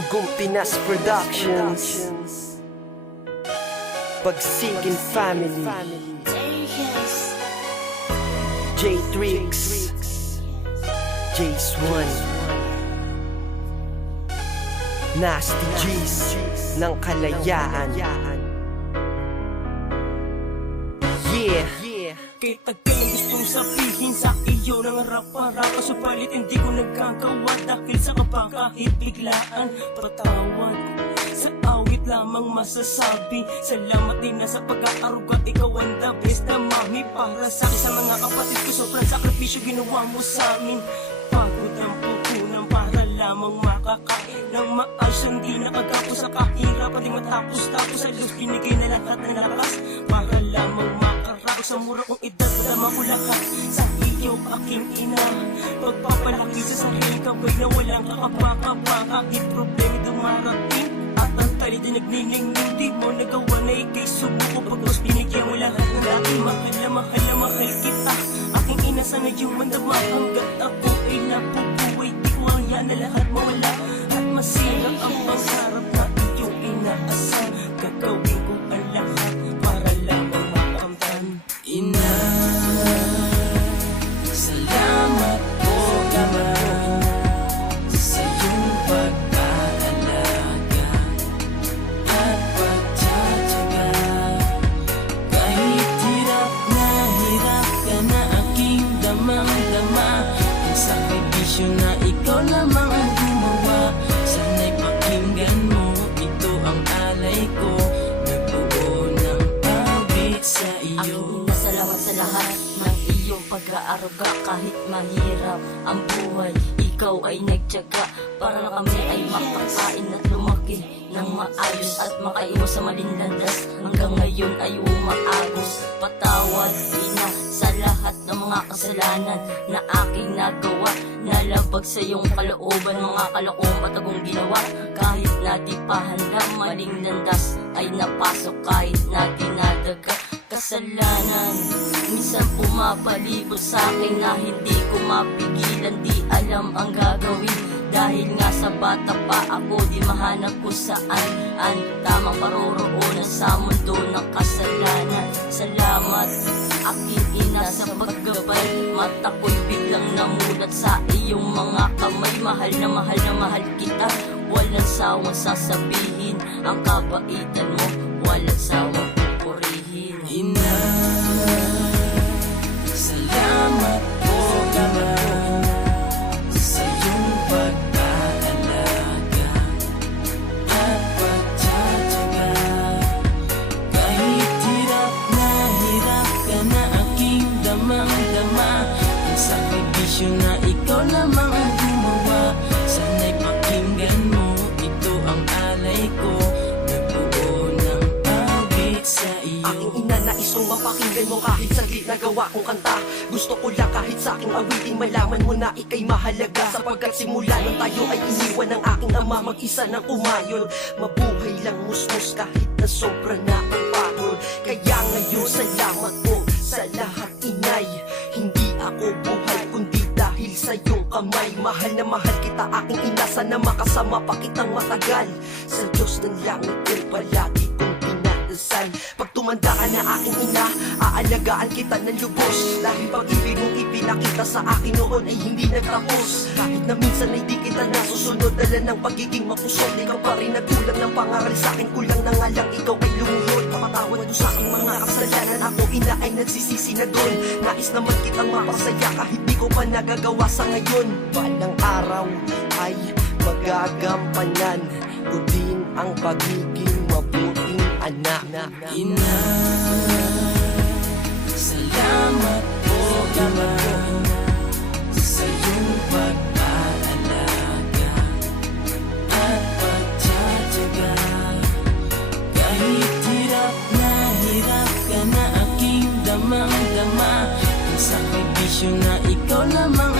Dugong Pinas Productions, Pagsigin Family, J-Trix, J-Swan, Nasty G's ng Kalayaan. Yeah. Kahit agad ang gustong sabihin sa iyo ng rapa-rapa, subalit hindi ko nagkagawa dahil sa kaba kahit biglaan. Patawad sa awit lamang masasabi, salamat din na sa pag-aaruga, ikaw ang the best na mami para sa akin. Sa mga kapatid ko sobrang sakripisyo ginawa mo sa amin. Pagod ang pupunan para lamang makakain ng maayos, hindi nakagapo sa kahirapan, di matapos-tapos sa luz, binigay na lahat ng lakas para lamang makarako sa mura kong edad. Dama ko lahat sa iyo aking ina, pagpapalaki sa sariling kaway na walang kakapaka-pa. Kahit problema dumarating at ang tali din nagniningning, di mo nagawa na ikay sumuko. Pagkos binigyan mo lahat ng laki, mahal na mahal na mahal kita. Aking ina, sana yung mandama hanggat ako ay napubuhay. Di ko kaya na lahat mawala at masira ang pangarap na iyong inaasahan. Gagawin ko ang lahat para lamang makamtan. Ina, salamat po naman sa iyong pag-aalaga at pagtsatsaga. Kahit hirap ka na aking damang-dama, ang sakripisyo na ikaw lamang ang gumawa. Sana'y pakinggan mo, ito ang alay ko, nagbuo ng awit sa iyo. Aking ina, salamat sa lahat ng iyong pag-aaruga. Kahit mahirap ang buhay, ikaw ay nagtiyaga para na kami ay makakain at lumaki ng maayos at makaiwas sa maling landas. Hanggang ngayon ay umaagos. Patawad, ina, sa lahat ng mga kasalanan na aking nagawa, nalabag sa iyong kalooban, mga kalakong patagong ginawa. Kahit na di pa handa, maling landas ay napasok. Kahit na dinadaga kasalanan, minsan pumapalibot sa akin na hindi ko mapigilan, di alam ang gagawin. Dahil nga sa bata pa ako, di mahanap ko saan ang tamang paroroonan sa mundo ng kasalanan. Salamat aking ina sa paggabay, mata ko'y biglang namulat sa iyong mga kamay. Mahal na mahal kita, walang sawang sasabihin ang kabaitan mo, walang sawang pupurihin. Ina, salamat po naman sa iyong pag-aalaga at pagtsatsaga. Kahit hirap ka na aking damang-dama, ang sakripisyo na ikaw lamang ang gumawa. Sana'y pakinggan mo, ito ang alay ko, nagbuo ng awit sa iyo. Aking ina, nais kong mapakinggan mo kahit saglit na gawa kong kanta. Gusto ko lang kahit sa aking awitin malaman mo na ika'y mahalaga. Sapagkat simula nung tayo ay iniwan ng aking ama, mag-isa ng kumayon. Mabuhay lang musmus kahit na sobra na ang pagod. Kaya ngayon salamat po sa lahat, inay. Hindi ako buhay kundi dahil sa iyong kamay. Mahal na mahal kita aking ina, sana makasama pa kitang matagal sa Diyos ng langit kung palagi kong pinadasal. Pag tumanda ka na aking ina, aalagaan kita ng lubos. Dahil pag-ibig mong ipinakita sa akin noon ay hindi nagtapos. Kahit na minsan ay di kita nasusunod, dala ng pagiging mapusod, ikaw pa rin nagkulang ng pangaral sa akin. Kulang na nga lang ikaw ay lumuhod. Kapatawad mo sa aking mga kasalanan, ako ina ay nagsisisi na doon. Nais naman kitang mapasaya kahit di ko pa nagagawa sa ngayon. Balang araw ay magagampanan ko din ang pagiging mabuting anak. Ina, salamat po naman sa iyong pag-aalaga at pagtsatsaga. Kahit hirap ka na aking damang-dama, ang sakripisyo na ikaw lamang